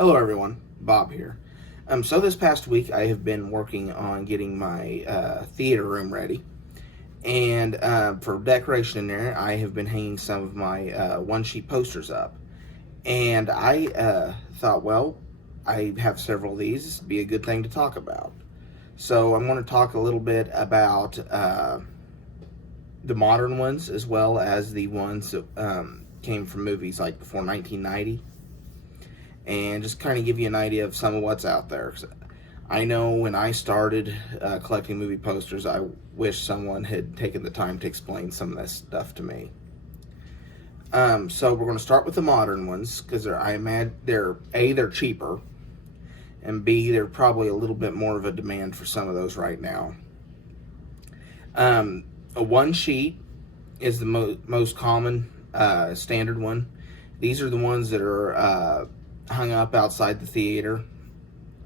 Hello everyone, Bob here. So this past week I have been working on getting my theater room ready. And for decoration in there, I have been hanging some of my one-sheet posters up. And I thought, well, I have several of these. This would be a good thing to talk about. So I'm going to talk a little bit about the modern ones as well as the ones that came from movies like before 1990. And just kind of give you an idea of some of what's out there. I know when I started collecting movie posters, I wish someone had taken the time to explain some of this stuff to me. So we're going to start with the modern ones because they're cheaper, and B, they're probably a little bit more of a demand for some of those right now. A one sheet is the most common standard one. These are the ones that are hung up outside the theater.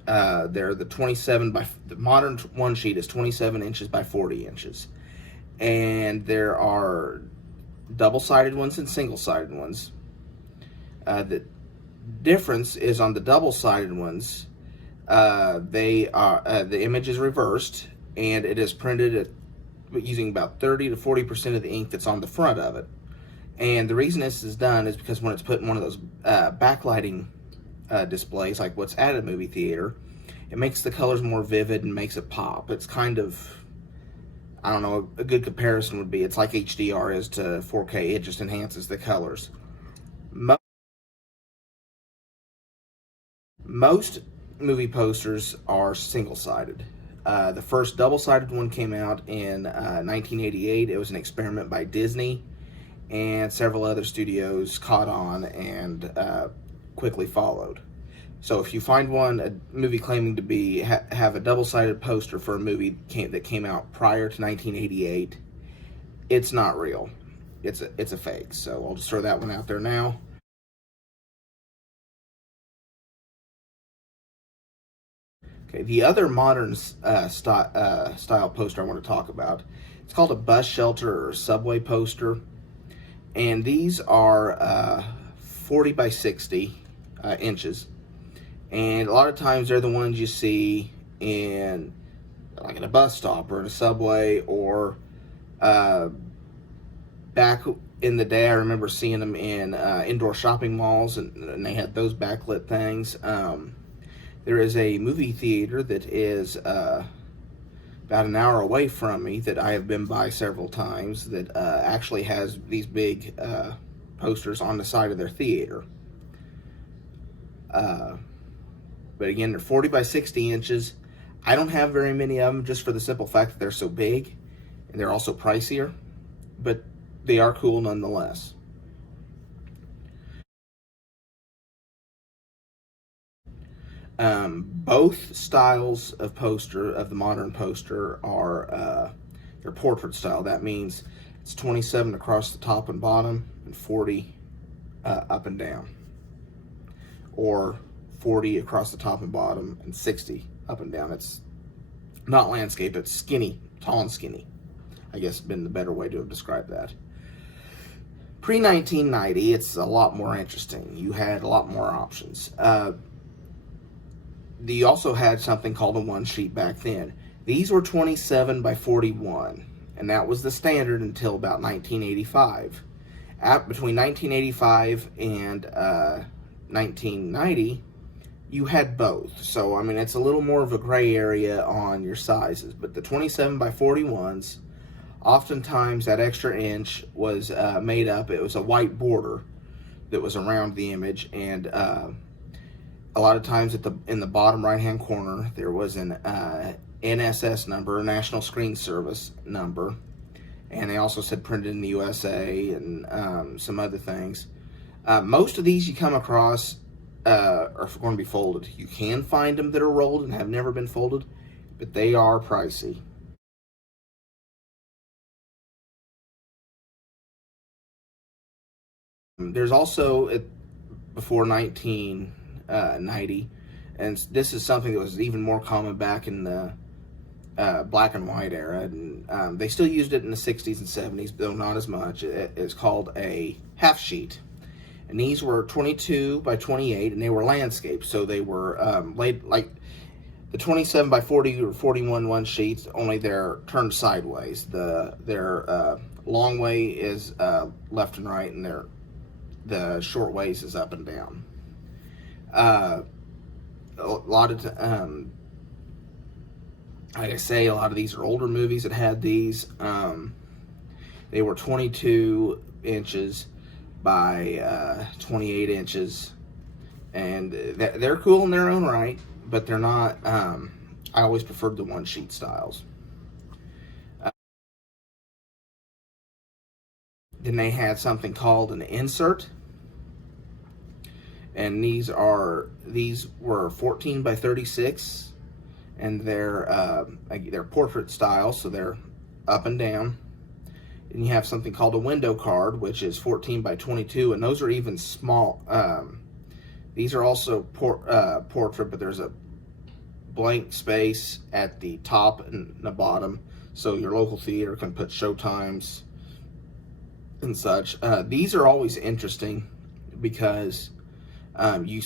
They're the modern one sheet is 27 inches by 40 inches. And there are double-sided ones and single-sided ones. The difference is on the double-sided ones, the image is reversed and it is printed using about 30 to 40% of the ink that's on the front of it. And the reason this is done is because when it's put in one of those backlighting displays like what's at a movie theater, it makes the colors more vivid and makes it pop. It's kind of, I don't know, a good comparison would be it's like HDR is to 4K. It just enhances the colors. Most movie posters are single-sided. The first double-sided one came out in 1988. It was an experiment by Disney, and several other studios caught on and quickly followed. So if you find a movie claiming to have a double-sided poster for a movie that came out prior to 1988, it's not real. It's a fake. So I'll just throw that one out there now. Okay, the other modern style poster I want to talk about, it's called a bus shelter or subway poster, and these are 40 by 60 inches. And a lot of times they're the ones you see in like at a bus stop or in a subway, or back in the day I remember seeing them in indoor shopping malls, and they had those backlit things. There is a movie theater that is about an hour away from me that I have been by several times that actually has these big posters on the side of their theater. But again, they're 40 by 60 inches. I don't have very many of them just for the simple fact that they're so big, and they're also pricier, but they are cool nonetheless. Both styles of the modern poster are they're portrait style. That means it's 27 across the top and bottom and 40 up and down, or 40 across the top and bottom and 60 up and down. It's not landscape, it's skinny, tall and skinny, I guess been the better way to have described that. Pre-1990, it's a lot more interesting. You had a lot more options. You also had something called a one sheet back then. These were 27 by 41, and that was the standard until about 1985. Between 1985 and 1990, you had both. So, I mean, it's a little more of a gray area on your sizes. But the 27 by 41s, oftentimes that extra inch was made up. It was a white border that was around the image, and a lot of times in the bottom right-hand corner, there was an NSS number, National Screen Service number, and they also said printed in the USA and some other things. Most of these you come across are going to be folded. You can find them that are rolled and have never been folded, but they are pricey. There's also, before 1990, and this is something that was even more common back in the black and white era, and they still used it in the 60s and 70s, though not as much. It's called a half sheet. And these were 22 by 28, and they were landscapes. So they were laid like the 27 by 40 or 41 one sheets, only they're turned sideways. Their long way is left and right, and the short ways is up and down. A lot of like I say, a lot of these are older movies that had these. They were 22 inches by 28 inches, and they're cool in their own right, but they're not. I always preferred the one sheet styles. Then they had something called an insert, and these were 14 by 36, and they're portrait style, so they're up and down. And you have something called a window card, which is 14 by 22, and those are even small. These are also portrait, but there's a blank space at the top and the bottom, so your local theater can put show times and such. These are always interesting because you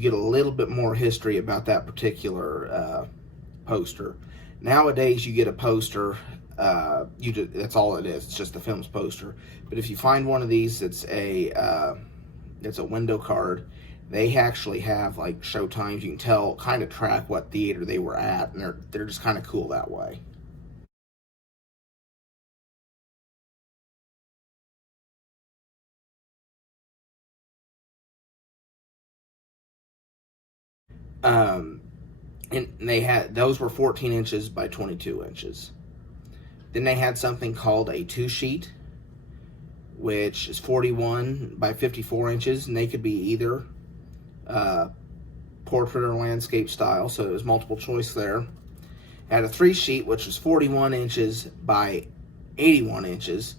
get a little bit more history about that particular poster. Nowadays, you get a poster. That's all it is. It's just the film's poster. But if you find one of these, it's a window card. They actually have like show times. You can kind of track what theater they were at, and they're just kind of cool that way. And those were 14 inches by 22 inches. Then they had something called a two sheet, which is 41 by 54 inches, and they could be either portrait or landscape style, so it was multiple choice there. Had a three sheet, which was 41 inches by 81 inches,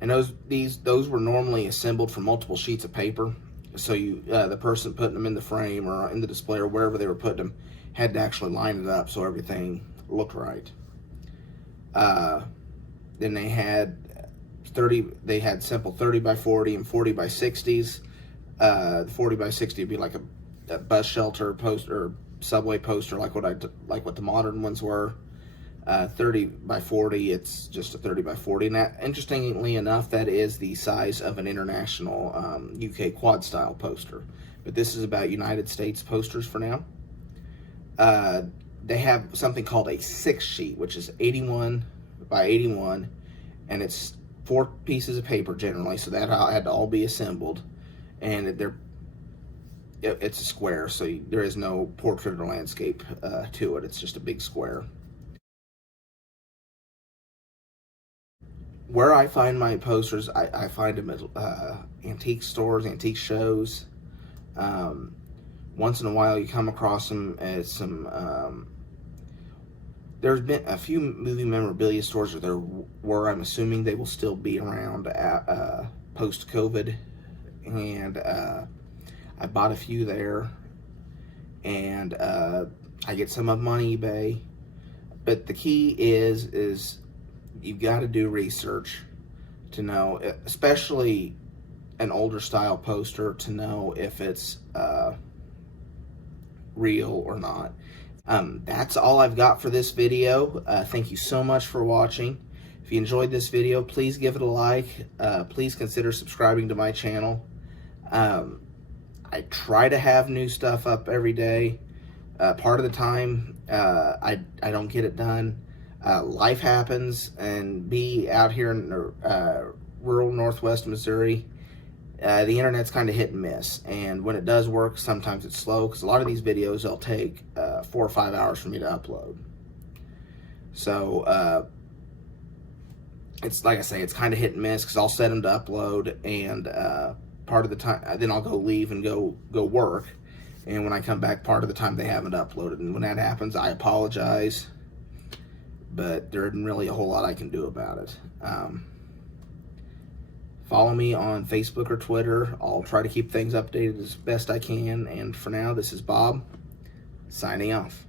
and those were normally assembled from multiple sheets of paper. So the person putting them in the frame or in the display or wherever they were putting them had to actually line it up so everything looked right. Then they had simple 30 by 40 and 40 by 60s. The 40 by 60 would be like a bus shelter poster or subway poster, like what the modern ones were. 30 by 40, it's just a 30 by 40. And that, interestingly enough, that is the size of an international UK quad style poster. But this is about United States posters for now. They have something called a six sheet, which is 81 by 81, and it's 4 pieces of paper generally, so that had to all be assembled. And it's a square, so there is no portrait or landscape to it. It's just a big square. Where I find my posters, I find them at antique stores, antique shows. Once in a while, you come across them at some. There's been a few movie memorabilia stores where I'm assuming they will still be around at post-COVID, and I bought a few there, and I get some of them on eBay. But the key is you've got to do research to know, especially an older style poster, to know if it's real or not. That's all I've got for this video. Thank you so much for watching. If you enjoyed this video, please give it a like. Please consider subscribing to my channel. I try to have new stuff up every day. Part of the time, I don't get it done. Life happens, and out here in rural northwest Missouri, the internet's kind of hit and miss, and when it does work, sometimes it's slow, because a lot of these videos, they'll take 4 or 5 hours for me to upload. So it's like I say, it's kind of hit and miss, because I'll set them to upload, and part of the time, then I'll go leave and go work, and when I come back, part of the time they haven't uploaded, and when that happens, I apologize, but there isn't really a whole lot I can do about it. Follow me on Facebook or Twitter. I'll try to keep things updated as best I can. And for now, this is Bob, signing off.